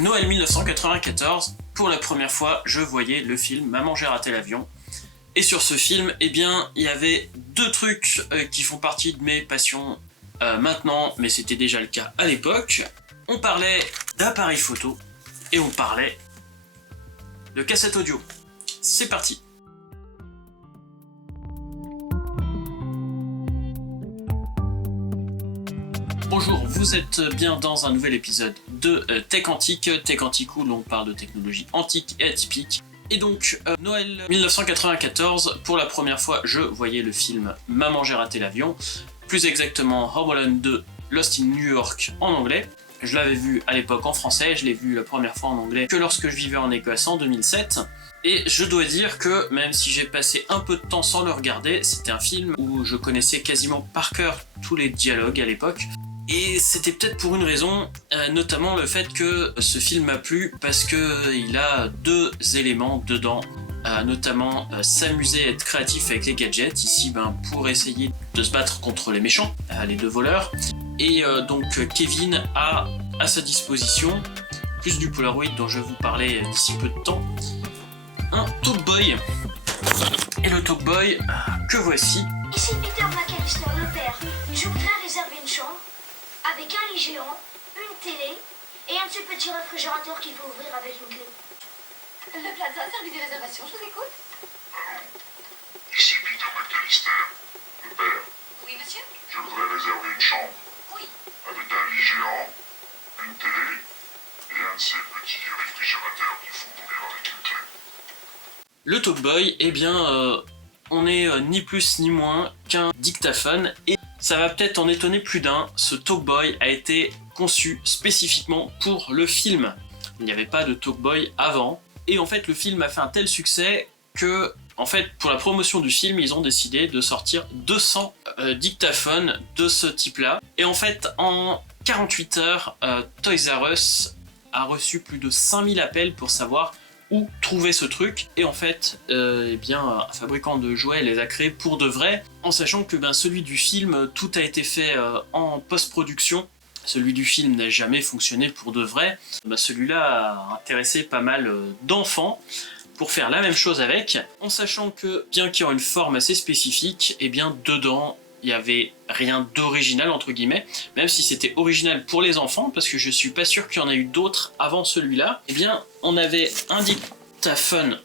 Noël 1994, pour la première fois, je voyais le film Maman j'ai raté l'avion. Et sur ce film, eh bien, il y avait deux trucs qui font partie de mes passions maintenant, mais c'était déjà le cas à l'époque. On parlait d'appareils photo et on parlait de cassette audio. C'est parti. Bonjour, vous êtes bien dans un nouvel épisode de Tech Antique. Tech Antique où l'on parle de technologie antique et atypique. Et donc, Noël 1994, pour la première fois, je voyais le film Maman j'ai raté l'avion, plus exactement Home Alone 2, Lost in New York en anglais. Je l'avais vu à l'époque en français, je l'ai vu la première fois en anglais que lorsque je vivais en Écosse en 2007. Et je dois dire que, même si j'ai passé un peu de temps sans le regarder, c'était un film où je connaissais quasiment par cœur tous les dialogues à l'époque. Et c'était peut-être pour une raison, notamment le fait que ce film m'a plu parce qu'il a deux éléments dedans, notamment s'amuser à être créatif avec les gadgets, ici pour essayer de se battre contre les méchants, les deux voleurs. Et donc Kevin a à sa disposition, plus du Polaroid dont je vais vous parler d'ici peu de temps, un Talkboy. Et le Talkboy que voici. Ici Peter McAllister, le père. Je voudrais réserver une chambre avec un lit géant, une télé et un de ces petits réfrigérateurs qu'il faut ouvrir avec une clé. Le Plaza, service des réservations, je vous écoute. Ici Peter McAllister, le père. Oui, monsieur? Je voudrais réserver une chambre Oui. avec un lit géant, une télé et un de ces petits réfrigérateurs qu'il faut ouvrir avec une clé. Le Talkboy, eh bien, on est ni plus ni moins qu'un dictaphone et ça va peut-être en étonner plus d'un, ce Talkboy a été conçu spécifiquement pour le film. Il n'y avait pas de Talkboy avant. Et en fait, le film a fait un tel succès que, en fait, pour la promotion du film, ils ont décidé de sortir 200 dictaphones de ce type-là. Et en fait, en 48 heures, Toys R Us a reçu plus de 5000 appels pour savoir où trouver ce truc. Et en fait, eh bien, un fabricant de jouets les a créés pour de vrai, en sachant que celui du film, tout a été fait en post-production. Celui du film n'a jamais fonctionné pour de vrai. Celui-là a intéressé pas mal d'enfants pour faire la même chose avec, en sachant que, bien qu'il y ait une forme assez spécifique, eh bien, dedans, il n'y avait rien d'original, entre guillemets, même si c'était original pour les enfants, parce que je suis pas sûr qu'il y en a eu d'autres avant celui-là. Eh bien, on avait un dictaphone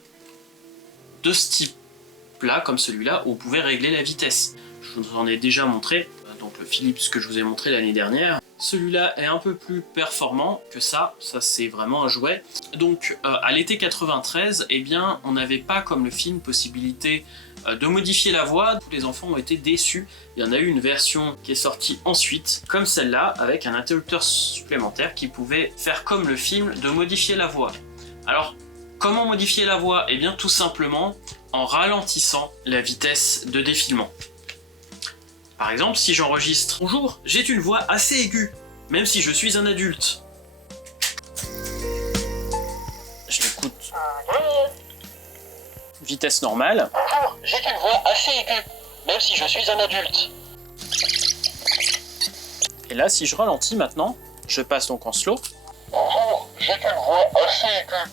de ce type-là, comme celui-là, où on pouvait régler la vitesse. Je vous en ai déjà montré, donc le Philips que je vous ai montré l'année dernière. Celui-là est un peu plus performant que ça c'est vraiment un jouet. Donc à l'été 93, eh bien, on n'avait pas comme le film possibilité de modifier la voix. Tous les enfants ont été déçus. Il y en a eu une version qui est sortie ensuite, comme celle-là, avec un interrupteur supplémentaire qui pouvait faire comme le film, de modifier la voix. Alors, comment modifier la voix? Eh bien, tout simplement en ralentissant la vitesse de défilement. Par exemple, si j'enregistre « Bonjour, j'ai une voix assez aiguë, même si je suis un adulte ». Je l'écoute. Vitesse normale. Bonjour, j'ai une voix assez aiguë, même si je suis un adulte. Et là, si je ralentis maintenant, je passe donc en slow. Bonjour, j'ai une voix assez aiguë,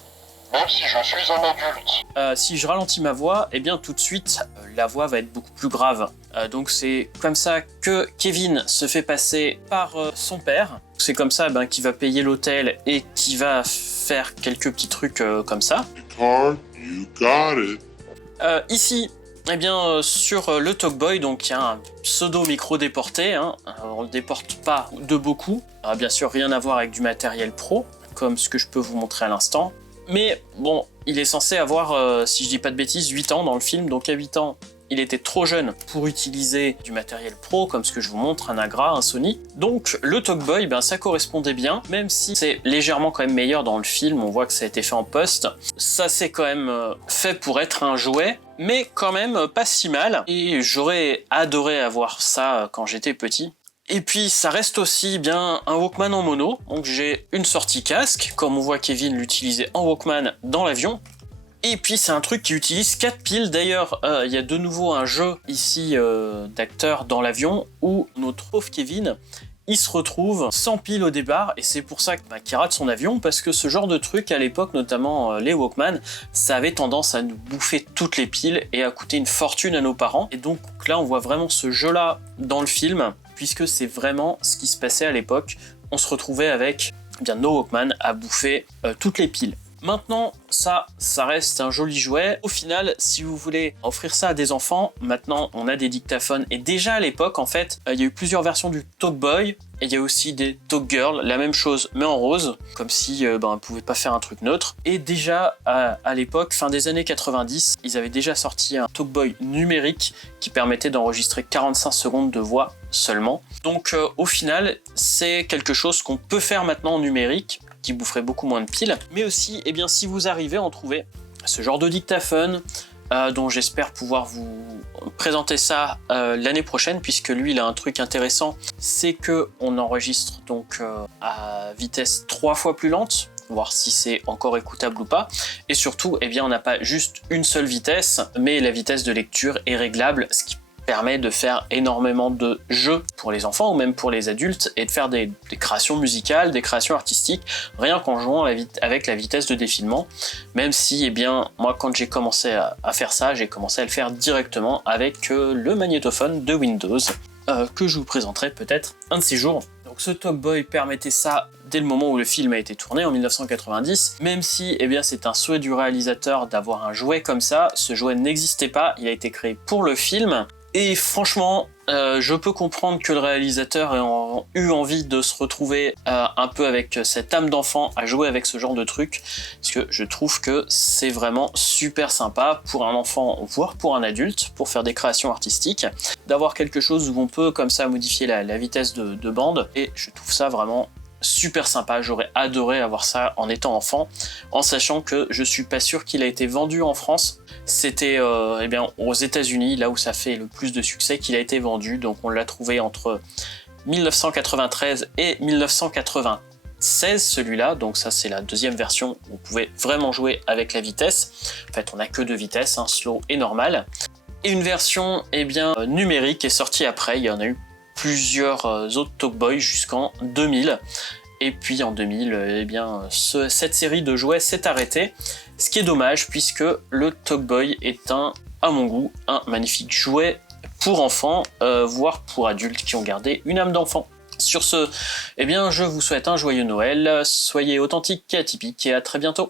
même si je suis un adulte. Si je ralentis ma voix, eh bien tout de suite, la voix va être beaucoup plus grave. Donc c'est comme ça que Kevin se fait passer par son père. C'est comme ça qu'il va payer l'hôtel et qui va faire quelques petits trucs comme ça. Card, you got it. Ici, eh bien, sur le Talkboy, donc il y a un pseudo micro déporté. On le déporte pas de beaucoup. Bien sûr, rien à voir avec du matériel pro, comme ce que je peux vous montrer à l'instant. Mais bon, il est censé avoir, si je dis pas de bêtises, 8 ans dans le film. Donc à 8 ans, il était trop jeune pour utiliser du matériel pro, comme ce que je vous montre, un Agra, un Sony. Donc le Talkboy, ça correspondait bien, même si c'est légèrement quand même meilleur dans le film, on voit que ça a été fait en post. Ça c'est quand même fait pour être un jouet, mais quand même pas si mal. Et j'aurais adoré avoir ça quand j'étais petit. Et puis ça reste aussi bien un Walkman en mono, donc j'ai une sortie casque, comme on voit Kevin l'utiliser en Walkman dans l'avion. Et puis c'est un truc qui utilise 4 piles. D'ailleurs, il y a de nouveau un jeu ici d'acteurs dans l'avion où notre pauvre Kevin il se retrouve sans pile au départ et c'est pour ça qu'il rate son avion parce que ce genre de truc à l'époque, notamment les Walkman, ça avait tendance à nous bouffer toutes les piles et à coûter une fortune à nos parents. Et donc là on voit vraiment ce jeu-là dans le film puisque c'est vraiment ce qui se passait à l'époque. On se retrouvait avec nos Walkman à bouffer toutes les piles. Maintenant, ça reste un joli jouet. Au final, si vous voulez offrir ça à des enfants, maintenant on a des dictaphones. Et déjà à l'époque, en fait, il y a eu plusieurs versions du Talkboy. Et il y a aussi des Talkgirl, la même chose mais en rose, comme si on ne pouvait pas faire un truc neutre. Et déjà à l'époque, fin des années 90, ils avaient déjà sorti un Talkboy numérique qui permettait d'enregistrer 45 secondes de voix seulement. Donc au final, c'est quelque chose qu'on peut faire maintenant en numérique, qui boufferait beaucoup moins de piles. Mais aussi, si vous arrivez à en trouver ce genre de dictaphone, dont j'espère pouvoir vous présenter ça l'année prochaine, puisque lui il a un truc intéressant, c'est que on enregistre donc à vitesse 3 fois plus lente, voir si c'est encore écoutable ou pas, et surtout on n'a pas juste une seule vitesse, mais la vitesse de lecture est réglable, ce qui permet de faire énormément de jeux pour les enfants ou même pour les adultes et de faire des créations musicales, des créations artistiques, rien qu'en jouant avec la vitesse de défilement, même si moi quand j'ai commencé à faire ça, j'ai commencé à le faire directement avec le magnétophone de Windows, que je vous présenterai peut-être un de ces jours. Donc ce Talkboy permettait ça dès le moment où le film a été tourné en 1990, même si c'est un souhait du réalisateur d'avoir un jouet comme ça, ce jouet n'existait pas, il a été créé pour le film. Et franchement, je peux comprendre que le réalisateur ait eu envie de se retrouver un peu avec cette âme d'enfant à jouer avec ce genre de truc, parce que je trouve que c'est vraiment super sympa pour un enfant, voire pour un adulte, pour faire des créations artistiques, d'avoir quelque chose où on peut comme ça modifier la vitesse de bande, et je trouve ça vraiment super sympa. J'aurais adoré avoir ça en étant enfant, en sachant que je suis pas sûr qu'il a été vendu en France. C'était aux États-Unis, là où ça fait le plus de succès, qu'il a été vendu. Donc on l'a trouvé entre 1993 et 1996, celui-là. Donc ça c'est la deuxième version où vous pouvez vraiment jouer avec la vitesse. En fait on n'a que deux vitesses, slow et normal. Et une version numérique est sortie après. Il y en a eu plusieurs autres Talkboy jusqu'en 2000. Et puis en 2000, cette série de jouets s'est arrêtée. Ce qui est dommage puisque le Talkboy est à mon goût, un magnifique jouet pour enfants, voire pour adultes qui ont gardé une âme d'enfant. Sur ce, je vous souhaite un joyeux Noël, soyez authentiques et atypiques et à très bientôt.